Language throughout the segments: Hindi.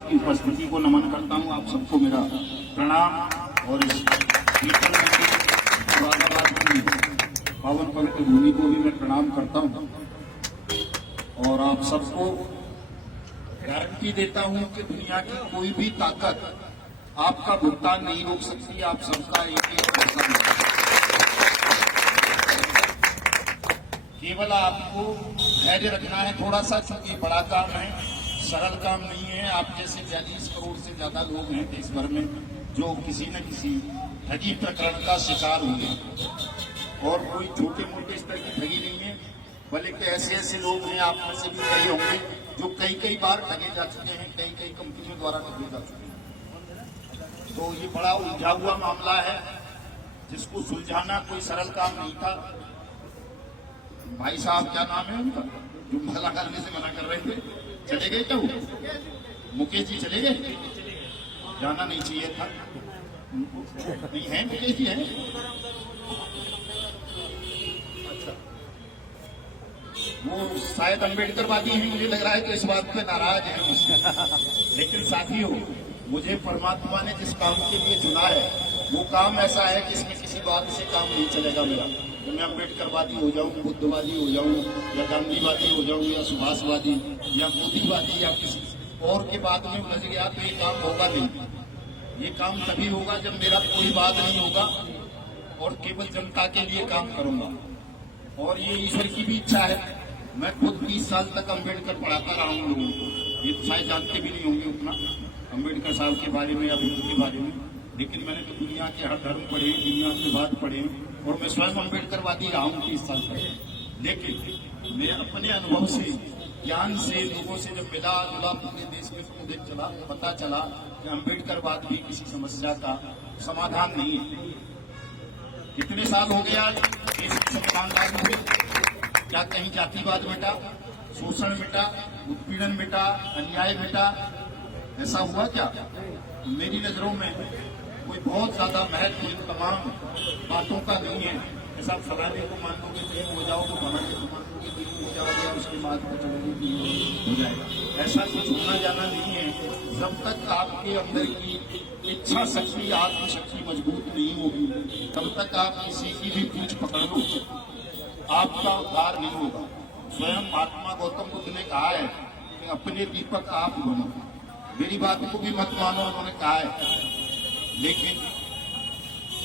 की उपस्थिति को नमन करता हूं। आप सबको मेरा प्रणाम और इस कीर्तन मंदिर औरंगाबाद की पावन पवित्र भूमि को भी मैं प्रणाम करता हूं। और आप सबको गारंटी देता हूं कि दुनिया की कोई भी ताकत आपका भुगतान नहीं रोक सकती। आप सबका एक पैसा नहीं। केवल आपको धैर्य रखना है थोड़ा सा, क्योंकि बड़ा काम है, सरल काम नहीं है। आप जैसे 42 करोड़ से ज्यादा लोग हैं देश भर में जो किसी न किसी ठगी प्रकरण का शिकार हुए, और कोई छोटे मोटे स्तर की ठगी नहीं है, बल्कि ऐसे ऐसे लोग हैं, आप में से भी कई होंगे, जो कई कई बार ठगे जा चुके हैं, कई कई कंपनियों द्वारा ठगे जा चुके हैं। तो ये बड़ा उलझा हुआ मामला है जिसको सुलझाना कोई सरल काम नहीं था। भाई साहब क्या नाम है उनका, जो भला करने से मना कर रहे थे, चले गए क्या वो? मुकेश जी चले गए, जाना नहीं चाहिए था। नहीं है मुकेश जी है? अच्छा, वो शायद अम्बेडकरवादी हैं, मुझे लग रहा है कि इस बात पे नाराज है। लेकिन साथियों, मुझे परमात्मा ने जिस काम के लिए चुना है वो काम ऐसा है कि इसमें किसी बात से काम नहीं चलेगा मेरा। तो मैं अम्बेडकरवादी हो जाऊं, बुद्धवादी हो जाऊं, या गांधीवादी हो जाऊं, या सुभाषवादी, या मोदीवादी, या किसी और के बात में उलझ गया तो ये काम होगा नहीं। ये काम तभी होगा जब मेरा कोई वाद नहीं होगा और केवल जनता के लिए काम करूंगा। और ये ईश्वर की भी इच्छा है। मैं खुद 20 साल तक अम्बेडकर पढ़ाता रहा हूं लोगों को। ये तो शायद जानते भी नहीं होंगे उतना अम्बेडकर साहब के बारे में या फिर उनके बारे में, लेकिन मैंने तो दुनिया के हर धर्म पढ़े, दुनिया के बाद पढ़े, और मैं स्वयं अम्बेडकरवादी रहा हूँ 30 साल तक। लेकिन मैं अपने अनुभव से, ज्ञान से, लोगों से जब मिला जुला पूरे देश में, तो मुझे पता चला कि अम्बेडकरवाद भी किसी समस्या का समाधान नहीं है। कितने साल हो गया देश में संविधान लागू हुए, क्या कहीं जातिवाद मिटा, शोषण मिटा, उत्पीड़न मिटा, अन्याय मिटा? ऐसा हुआ क्या? मेरी नजरों में कोई बहुत ज्यादा महत्व इन तमाम बातों का नहीं है। ऐसा फलाने को मान लोगे तो हो जाओ, तो फलाने को मान लोगे तो हो जाओगे, उसके बाद तो चलोगे कि हो जाएगा। ऐसा कुछ होना जाना नहीं है। जब तक आपके अंदर की इच्छा शक्ति, आत्मशक्ति मजबूत नहीं होगी, तब तक आप किसी की भी पूछ पकड़ लो, आपका उद्धार नहीं होगा। स्वयं महात्मा गौतम बुद्ध ने कहा है कि अपने दीपक आप बनो। मेरी बात को भी मत मानो, उन्होंने कहा है। लेकिन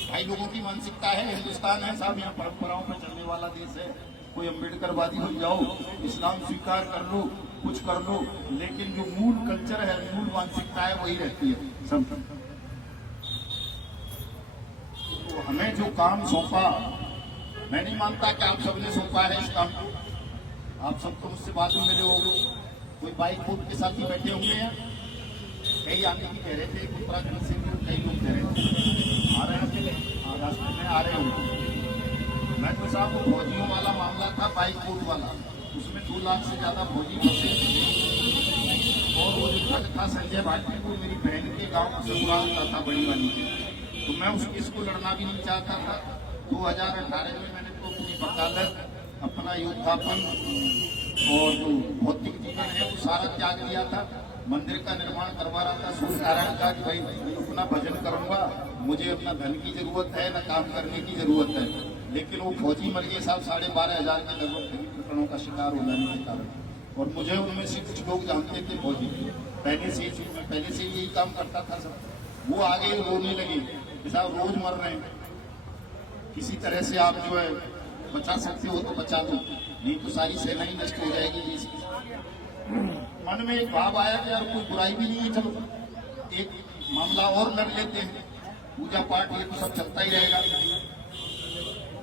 भाई लोगों की मानसिकता है, हिंदुस्तान है साहब, यहाँ परंपराओं पर चलने वाला देश है। कोई अम्बेडकरवादी हो जाओ, इस्लाम स्वीकार कर लो, कुछ कर लो, लेकिन जो मूल कल्चर है, मूल मानसिकता है, वही रहती है सब। तो हमें जो काम सौंपा, मैं नहीं मानता कि आप सबने सौंपा है इस काम को। आप सबको मुझसे बाद में मिले होंगे, कोई बाइक बोट के साथ ही बैठे होंगे हैं, कई आने की कह रहे थे, उत्तराखंड से भी कई लोग कह रहे थे आ रहे हैं, रास्ते में आ रहे होंगे। मैं तो साहब वो फौजियों वाला मामला था, बाइक बोट वाला, उसमें 2 लाख से ज्यादा फौजी फंसे, और वो जो ठग था संजय भाटी, को मेरी बहन के गांव ससुराल का था, बड़ी वाली के। तो मैं उस केस को लड़ना भी नहीं चाहता था। 2018 में मैंने तो अपनी वकालत, अपना योद्धापन और जो भौतिक जीवन है वो सारा त्याग दिया था। मंदिर का निर्माण करवा रहा था सूर्य नारायण का, कि भाई अपना भजन करूंगा, मुझे अपना धन की जरूरत है, न काम करने की जरूरत है। लेकिन वो फौजी मर गए साहब, 12,500 के लगभग ठगी प्रकरणों का शिकार हो जाने के कारण। और मुझे उनमें से कुछ लोग जानते थे फौजी, पहले से यही काम करता था सब। वो आगे रोने लगे कि साहब रोज मर रहे हैं, किसी तरह से आप जो है बचा सकते हो तो बचा दो, नहीं तो सारी सेना ही नष्ट हो जाएगी देश की। मन में एक भाव आया कि यार कोई बुराई भी नहीं है, चलो एक मामला और लड़ लेते हैं, पूजा पाठ ये तो सब चलता ही रहेगा।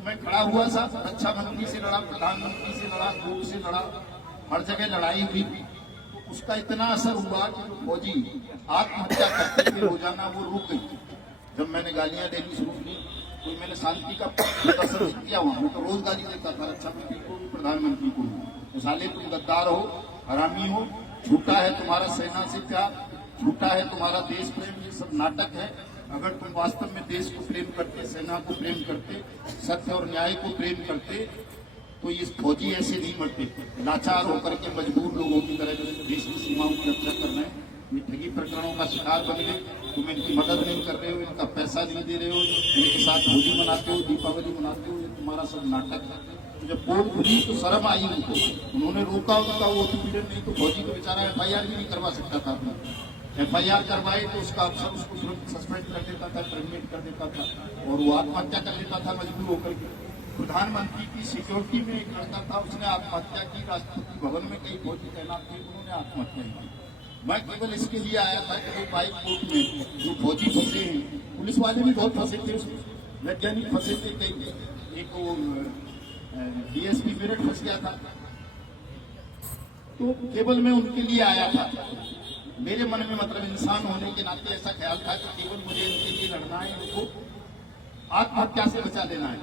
मैं खड़ा हुआ साहब, रक्षा मंत्री से लड़ा, प्रधानमंत्री से लड़ा, लोग से लड़ा, हर जगह लड़ाई हुई। उसका इतना असर हुआ कि फौजी आत्महत्या करते थे रोजाना, वो रुक गई। जब मैंने गालियां देनी शुरू की, तो मैंने शांति का प्रदर्शन किया। वहां मैं तो रोज गाली देता था, रक्षा मंत्री को भी, प्रधानमंत्री को भी। साले तुम गद्दार हो, हरामी हो, झूठा है तुम्हारा सेना से प्यार, झूठा है तुम्हारा देश प्रेम, ये सब नाटक है। अगर तुम वास्तव में देश को प्रेम करते, सेना को प्रेम करते, सत्य और न्याय को प्रेम करते, तो ये फौजी ऐसे नहीं मरते लाचार होकर के, मजबूर लोगों की तरह देश की सीमाओं की रक्षा करना है। ये ठगी प्रकरणों का शिकार बन गए, तुम इनकी मदद नहीं कर रहे हो, इनका पैसा नहीं दे रहे हो, इनके साथ होली मनाते हो, दीपावली मनाते हो, ये तुम्हारा सब नाटक है। तो जब पोल खुली तो शर्म आई उनको, उन्होंने रोका उनका वो पीरियड, नहीं तो फौजी को बेचारा FIR भी नहीं करवा सकता था अपना। FIR करवाए तो उसका अफसर उसको तुरंत सस्पेंड कर देता था, टर्मिनेट कर देता था, और वो आत्महत्या कर लेता था मजबूर होकर के। प्रधानमंत्री की सिक्योरिटी में एक लड़का था, उसने आत्महत्या की, राष्ट्रपति भवन में कई फौजी तैनात थे, उन्होंने आत्महत्या की। मैं केवल इसके लिए आया था कि बाइक कोर्ट में जो फौजी फंसे हैं, पुलिस वाले भी बहुत फंसे थे उसमें, वैज्ञानिक फंसे थे कई, एक वो DSP मेरठ फंस गया था, तो केवल मैं उनके लिए आया था। मेरे मन में मतलब इंसान होने के नाते ऐसा ख्याल था कि केवल मुझे इनके लिए लड़ना है, उनको आत्महत्या से बचा देना है।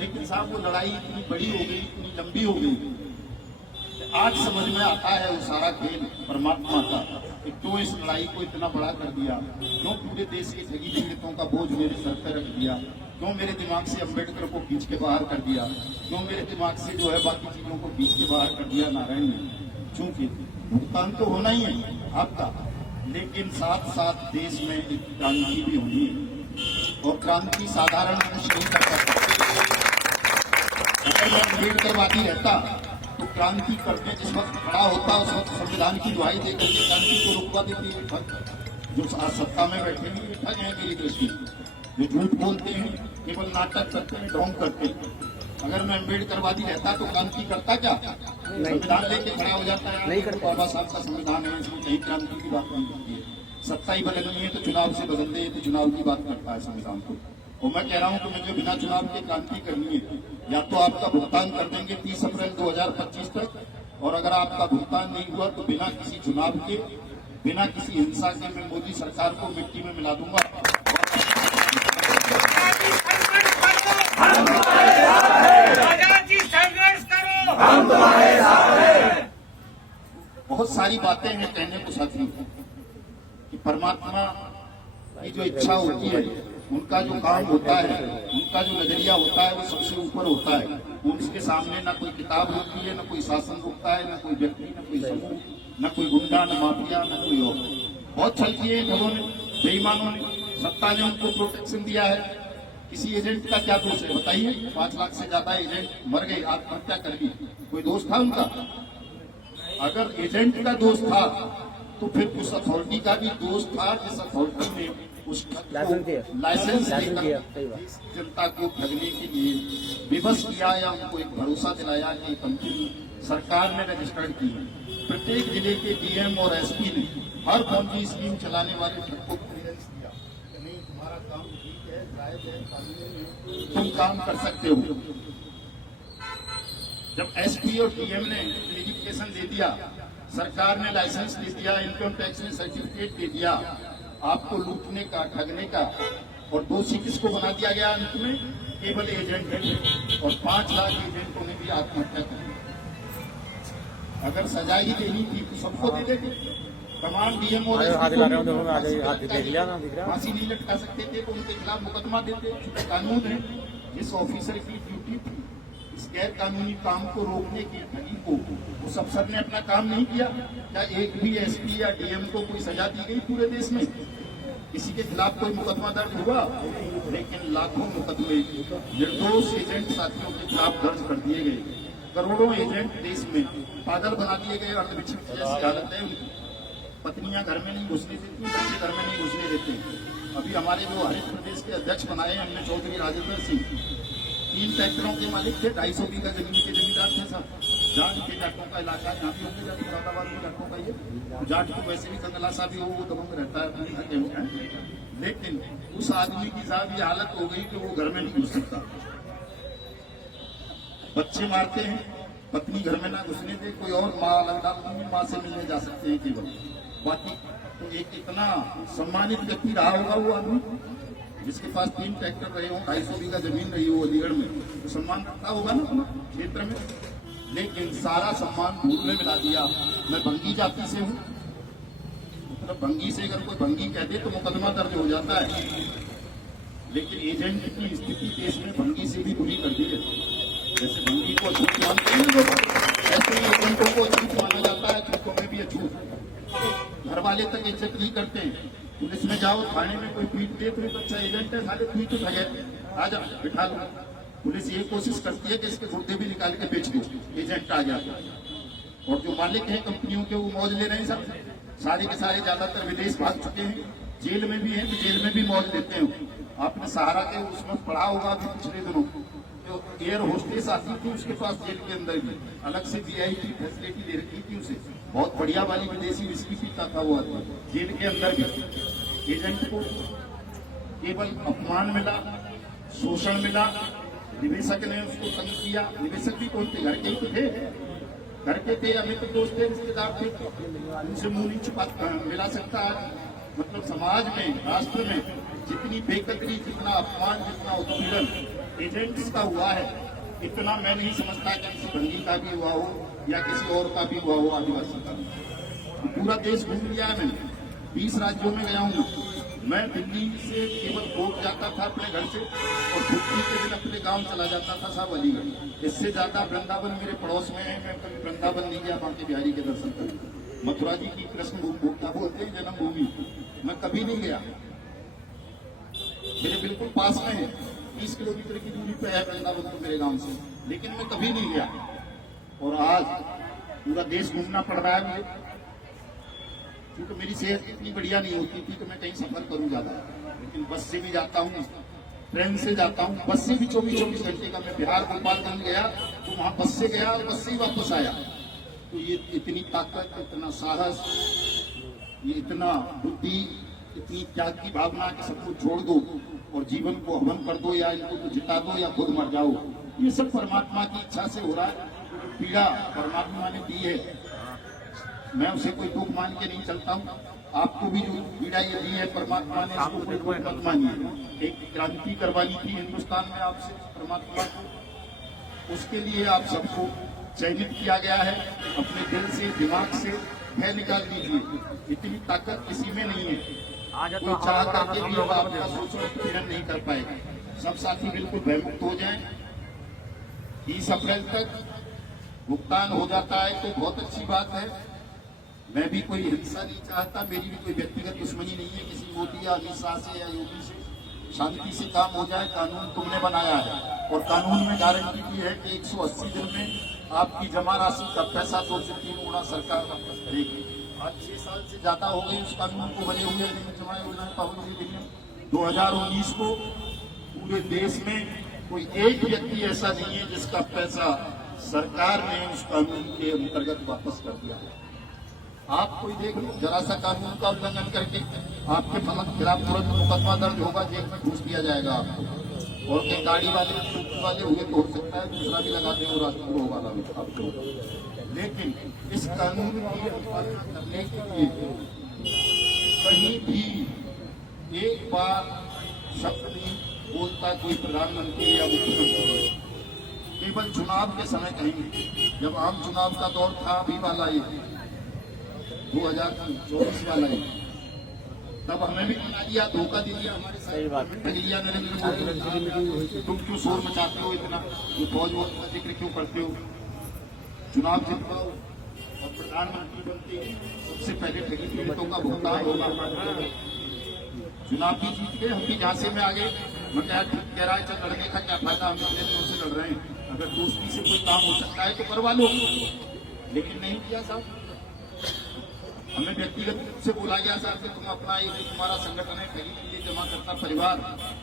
लेकिन साहब वो लड़ाई इतनी बड़ी हो गई, इतनी लंबी हो गई, आज समझ में आता है वो सारा खेल परमात्मा का, कि क्यों इस लड़ाई को इतना बड़ा कर दिया, क्यों पूरे देश के ठगी पीड़ितों का बोझ मेरे सर पर रख दिया, क्यों मेरे दिमाग से अम्बेडकर को खींच के बाहर कर दिया, क्यों मेरे दिमाग से जो है बाकी चीजों को खींच के बाहर कर दिया नारायण ने। चूंकि भुगतान तो होना ही है आपका, लेकिन साथ साथ देश में एक क्रांति भी होनी है, और क्रांति साधारण मनुष्य नहीं कर सकता। अगर मैं अम्बेडकरवादी रहता तो क्रांति करके जिस वक्त खड़ा होता, उस वक्त संविधान की दुहाई देकर के क्रांति को रुकवा देती है। जो आज सत्ता में बैठे हैं ठग हैं मेरी दृष्टि, जो झूठ बोलते हैं, केवल नाटक करते हैं, ढोंग करते हैं। अगर मैं अम्बेडकरवादी रहता तो क्रांति करता क्या? संविधान लेके खड़ा हो जाता है, नहीं करता। बाबा साहब का संविधान है, इसमें कहीं क्रांति की बात नहीं होती है। सत्ता ही बदलनी है तो चुनाव से बदल दे, तो चुनाव की बात करता है संविधान को। और मैं कह रहा हूं कि मुझे बिना चुनाव के क्रांति करनी है, या तो आपका भुगतान कर देंगे 30 अप्रैल 2025 तक, और अगर आपका भुगतान नहीं हुआ तो बिना किसी चुनाव के, बिना किसी हिंसा के मैं मोदी सरकार को मिट्टी में मिला दूंगा। बहुत सारी बातें हैं कहने को साथियों, कि परमात्मा की जो इच्छा होती है, उनका जो काम होता है, उनका जो नजरिया होता है, वो सबसे ऊपर होता है। उसके सामने ना कोई किताब होती है, ना कोई शासन रुकता है, ना कोई व्यक्ति, ना कोई समूह, ना कोई गुंडा, ना माफिया, ना कोई और। बहुत छल किए लोगों ने, बेईमानों ने, सत्ता ने उनको प्रोटेक्शन दिया है। किसी एजेंट का क्या दोष है बताइए? 5 लाख से ज्यादा एजेंट मर गए, आत्महत्या कर ली, कोई दोष था उनका? अगर एजेंट का दोष था तो फिर उस अथॉरिटी का भी दोष था, जिस अथॉरिटी ने उस लाइसेंस जनता को ठगने के लिए विवश किया, या उनको एक भरोसा दिलाया कि कंपनी सरकार ने रजिस्टर्ड की है। प्रत्येक जिले के DM और SP ने हर फर्जी स्कीम चलाने वाले ठग को क्लियरेंस दिया, नहीं तुम्हारा काम ठीक है, जायज है, कानूनी है, तुम काम कर सकते हो। जब SP और DM ने क्लियरिफिकेशन दे दिया, सरकार ने लाइसेंस दे दिया, इनकम टैक्स ने सर्टिफिकेट दे दिया आपको लूटने का, ठगने का, और दोषी किसको बना दिया गया अंत में? केवल एजेंट है, और 5 लाख एजेंटों ने भी आत्महत्या कर ली। अगर सजा ही देनी थी तो सबको दे देते, तमाम DM और फांसी नहीं लटका सकते थे तो उनके खिलाफ मुकदमा देते। कानून है, जिस ऑफिसर की ड्यूटी थी इस गैर कानूनी काम को रोकने की, ठगी को, उस अफसर ने अपना काम नहीं किया। क्या एक भी SP या DM को कोई सजा दी गई पूरे देश में? किसी के खिलाफ कोई मुकदमा दर्ज हुआ? लेकिन लाखों मुकदमे निर्दोष एजेंट साथियों के खिलाफ दर्ज कर दिए गए। करोड़ों एजेंट देश में पागल बना दिए गए, अर्धविक्षिप्त जैसी हालत है उनकी। पत्नियां घर में नहीं घुसने देती, बच्चे घर में नहीं घुसने देते। अभी हमारे जो हरित प्रदेश के अध्यक्ष बनाए हमने, चौधरी राजेंद्र सिंह, 3 ट्रैक्टरों के मालिक थे, 250 बीघा जमीन के जमींदार थे सब। जाट के जाटों का इलाका यहाँ भी होते जाते, मुरादाबाद में जाटों का ये जाट को वैसे भी कंगला सा भी हो, वो दबंग रहता है। लेकिन उस आदमी की साहब ये हालत हो गई कि वो घर में नहीं घुस सकता। बच्चे मारते हैं, पत्नी घर में ना घुसने दे, कोई और माँ अलग डालती है, माँ से मिलने जा सकते हैं केवल। बाकी तो एक इतना सम्मानित व्यक्ति रहा होगा वो आदमी, जिसके पास 3 ट्रैक्टर रहे हो, 250 बीघा जमीन रही हो अलीगढ़ में, तो सम्मान रखता होगा ना अपना क्षेत्र में। लेकिन सारा सम्मान धूल में मिला दिया। मैं भंगी जाति से हूँ, मतलब भंगी से अगर कोई भंगी कह दे तो मुकदमा दर्ज हो जाता है। लेकिन एजेंट की स्थिति देश में भंगी से भी बुरी कर दी है। जैसे भंगी को अछूत मानते हैं लोग, ऐसे ही एजेंटों को अछूत माना जाता है, छूतों में भी अछूत। घर वाले तक इज्जत नहीं करते हैं। पुलिस में जाओ, थाने में कोई पीट दे तो अच्छा एजेंट है, साले पीट तो ठगे, आ जा बिठा लो। पुलिस ये कोशिश करती है कि इसके गुर्दे भी निकाल के बेच दो, एजेंट आ जाता है। और जो मालिक हैं कंपनियों के, वो मौज ले रहे हैं सब, सारे के सारे ज्यादातर विदेश भाग चुके हैं, जेल में भी हैं तो जेल में भी मौज लेते हैं। आपने सहारा के उसमें पढ़ा होगा कि पिछले दिनों जो एयर होस्टेस आती थी उसके पास जेल के अंदर भी अलग से VIP फैसिलिटी दे रखी थी उसे, बहुत बढ़िया वाली विदेशी विस्की पीता था वो आदमी जेल के अंदर भी। एजेंट को केवल अपमान मिला, शोषण मिला, निवेशक ने उसको तंग किया। निवेशक भी कौन थे? घर के ही तो थे, घर के थे, अमित्र दोस्त थे, रिश्तेदार थे, उनसे मुंह नहीं छुपा मिला सकता। मतलब समाज में, राष्ट्र में जितनी बेकदरी, जितना अपमान, जितना उत्पीड़न एजेंट्स का हुआ है, इतना मैं नहीं समझता कि किसी बंदी का भी हुआ हो या किसी और का भी हुआ हो, आदिवासी का। तो पूरा देश घूम लिया है मैंने, 20 राज्यों में गया हूँ। मैं दिल्ली से केवल कोर्ट जाता था अपने घर से, और छुट्टी के दिन अपने गांव चला जाता था साहब अलीगढ़। इससे ज्यादा वृंदावन मेरे पड़ोस में है, मैं कभी वृंदावन नहीं गया बांके बिहारी के दर्शन करने। मथुरा जी की कृष्ण भूमि बोलते हैं जन्मभूमि, मैं कभी नहीं गया। मेरे बिल्कुल पास में है, 20 किलोमीटर की दूरी पे है वृंदावन तो मेरे गांव से, लेकिन मैं कभी नहीं गया। और आज पूरा देश घूमना पड़ रहा है मुझे, क्योंकि मेरी सेहत इतनी बढ़िया नहीं होती थी कि मैं कहीं सफर करूं ज्यादा, लेकिन बस से भी जाता हूं, ट्रेन से जाता हूं। बस से भी 24-24 घंटे का, मैं बिहार गोपालगंज गया तो वहां बस से गया और बस से ही वापस आया। तो ये इतनी ताकत, इतना साहस, ये इतना बुद्धि, इतनी त्याग की भावना कि सब कुछ छोड़ दो और जीवन को हवन कर दो, या इनको तो जिता दो या खुद मर जाओ, ये सब परमात्मा की इच्छा से हो रहा है। पीड़ा परमात्मा ने दी है, मैं उसे कोई दुख मान के नहीं चलता हूँ। आपको भी जो पीड़ा ये दी है परमात्मा ने, इसको कोई दुख मत मानिए। एक क्रांति करवानी थी हिंदुस्तान में आपसे परमात्मा को, उसके लिए आप सबको चयनित किया गया है। अपने दिल से, दिमाग से भय निकाल दीजिए, इतनी ताकत किसी में नहीं है। कोई चाह करके भी आपका शोषण उत्पीड़न नहीं कर पाएगा। सब साथी बिल्कुल भयमुक्त हो जाएं। 30 अप्रैल तक भुगतान हो जाता है तो बहुत अच्छी बात है। मैं भी कोई हिंसा नहीं चाहता, मेरी भी कोई व्यक्तिगत दुश्मनी नहीं है किसी मोदी या अमित शाह से या योगी से। शांति से काम हो जाए, कानून तुमने बनाया है और कानून में गारंटी भी है कि 180 दिन में आपकी जमा राशि का पैसा 2 से 3 गुना सरकार वापस करेगी। आज 6 साल से ज्यादा हो गई उस कानून को बने हुए, जमा योजना पाबंदी दिन 2019 को पूरे देश में कोई एक व्यक्ति ऐसा नहीं है जिसका पैसा सरकार ने उस कानून के अंतर्गत वापस कर दिया है। आप कोई देख लो, जरा सा कानून का उल्लंघन करके आपके खिलाफ तुरंत मुकदमा दर्ज होगा, जेल में घूस दिया जाएगा आपको। और के गाड़ी वाले हुए तो हो सकता है दूसरा भी लगा दें और राजपुरों वाला भी आपको। लेकिन इस कानून की अनुपालना करने के लिए कहीं भी एक बार शब्द नहीं बोलता कोई प्रधानमंत्री या मुख्यमंत्री। केवल चुनाव के समय कहेंगे, जब आम चुनाव का दौर था अभी वाला ये 2024 वाला है, तब हमें भी बना दिया, धोखा दे दिया हमारे साथ, ठग लिया नरेंद्र मोदी। तुम क्यों शोर मचाते हो इतना, ये फौज वोज का जिक्र क्यों करते हो? चुनाव जितवाओ और प्रधानमंत्री बनते सबसे पहले ठगी पीड़ितों का भुगतान होगा। चुनाव भी जीत गए, हम भी झांसे में आ गए। मैं कह रहा है चल लड़ने का क्या फायदा, हम अपने दिनों से लड़ रहे हैं। अगर दोस्ती से कोई काम हो सकता है तो करवा लो, लेकिन नहीं किया साहब। हमें व्यक्तिगत रूप से बोला गया साहब कि तुम अपना ये जो तुम्हारा संगठन है ठगी के लिए जमा करता परिवार,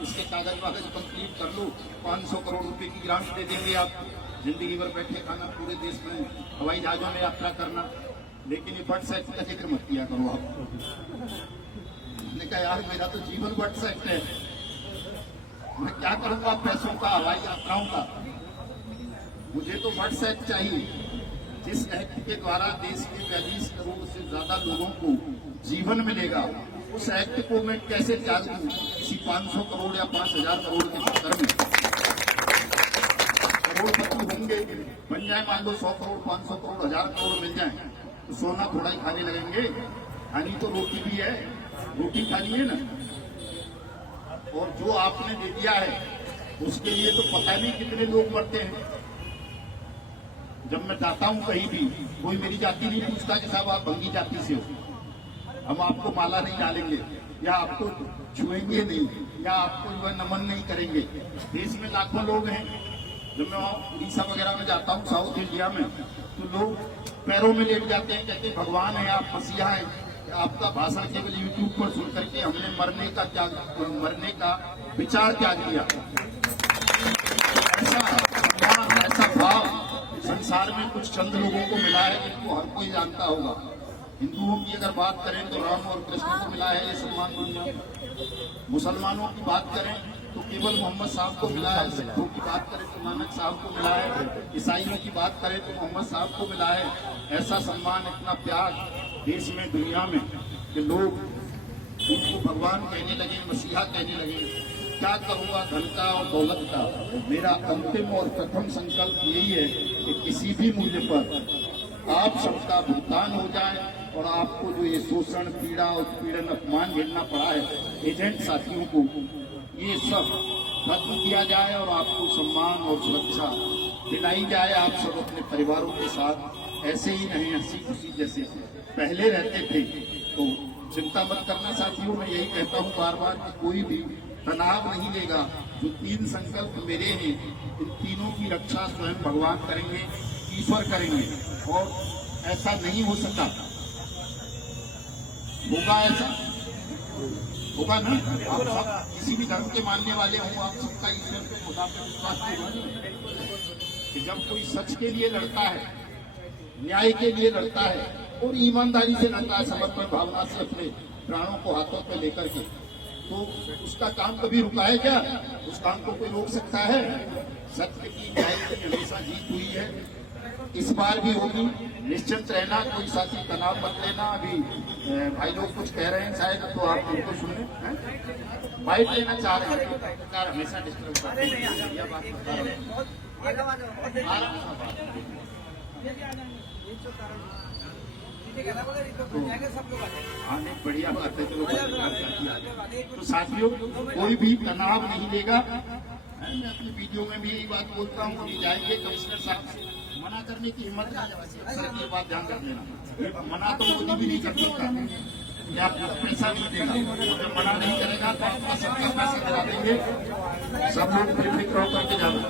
इसके कागज वागज कंप्लीट कर लो, 500 करोड़ रुपए की ग्रांट दे देंगे आप, जिंदगी भर बैठे खाना, पूरे देश में हवाई जहाजों में यात्रा करना। लेकिन ये बट सेक्ट का जिक्र मत किया करो आप। मैंने कहा यार मेरा तो जीवन बट सेक्ट है, मैं क्या करूंगा पैसों का, हवाई यात्राओं का। मुझे तो बट सेक्ट चाहिए जिस एक्ट के द्वारा देश के 42 करोड़ से ज्यादा लोगों को जीवन मिलेगा। उस एक्ट को मैं कैसे त्याग दूं किसी 500 करोड़ या 5000 करोड़ के चक्कर में। करोड़पति होंगे, बन जाए मान लो 100 करोड़, 500 करोड़, 1000 करोड़ मिल जाए तो सोना थोड़ा ही खाने लगेंगे। खानी तो रोटी भी है, रोटी खानी है ना। और जो आपने दे दिया है उसके लिए तो पता नहीं कितने लोग मरते हैं। जब मैं जाता हूं कहीं भी, कोई मेरी जाति नहीं पूछता कि साहब आप भंगी जाति से हो। हम आपको माला नहीं डालेंगे या आपको छुएंगे नहीं या आपको जो है नमन नहीं करेंगे। देश में लाखों लोग हैं। जब मैं उड़ीसा वगैरह में जाता हूँ साउथ इंडिया में, तो लोग पैरों में लेट जाते हैं, कहते हैं भगवान है, आप मसीहा है। आपका भाषण केवल यूट्यूब पर सुन करके हमने मरने का विचार त्याग दिया। ऐसा भाव संसार में कुछ चंद लोगों को मिला है जिनको हर कोई जानता होगा। हिंदुओं की अगर बात करें तो राम और कृष्ण को मिला है ये सम्मान दुनिया। मुसलमानों की बात करें तो केवल मोहम्मद साहब को मिला है। सिखों की बात करें तो नानक साहब को मिला है। ईसाइयों की बात करें तो मोहम्मद साहब को मिला है। ऐसा सम्मान, इतना प्यार देश में, दुनिया में, कि लोग उनको भगवान कहने लगे, मसीहा कहने लगे। क्या करूंगा धन का और दौलत का? मेरा अंतिम और प्रथम संकल्प यही है कि किसी भी मूल्य पर आप सबका भुगतान हो जाए और आपको जो ये शोषण, पीड़ा, उत्पीड़न, अपमान झेलना पड़ा है एजेंट साथियों को, ये सब खत्म किया जाए और आपको सम्मान और सुरक्षा दिलाई जाए। आप सब अपने परिवारों के साथ ऐसे ही नहीं हंसी खुशी जैसे पहले रहते थे। तो चिंता मत करना साथियों। मैं यही कहता हूँ बार बार कि कोई भी तनाव नहीं लेगा। जो 3 संकल्प मेरे हैं, इन तीनों की रक्षा स्वयं भगवान करेंगे, ईश्वर करेंगे। और ऐसा नहीं हो सका, होगा ऐसा? होगा ना? आप सब किसी भी धर्म के मानने वाले हों, आप सबका ईश्वर पे, खुदा पे विश्वास होगा कि जब कोई सच के लिए लड़ता है, न्याय के लिए लड़ता है और ईमानदारी से लड़ता है, समर्पण भावना से अपने प्राणों को हाथों पे लेकर के, तो उसका काम कभी रुका है क्या? उस काम को कोई रोक सकता है? सत्य की, न्याय की हमेशा जीत हुई है, इस बार भी होगी। निश्चिंत रहना, कोई साथी तनाव मत लेना। अभी भाई लोग कुछ कह रहे हैं शायद, तो आप उनको सुन लें। बाइट लेना चाह रहे हैं, सरकार हमेशा डिस्टर्ब करते हैं। हाँ, नहीं, बढ़िया बात है। तो साथियों, कोई भी तनाव नहीं लेगा। मैं अपनी वीडियो में भी यही बात बोलता हूँ। अभी जाएंगे कमिश्नर साहब से, मना करने की हिम्मत सर ये बात ध्यान रख लेना। मना तो मोदी भी नहीं कर सकता, या पैसा नहीं देगा। जब मना नहीं करेगा तो आपका सबका पैसा दिला देंगे। सब लोग बेफिक्र होकर के जाना।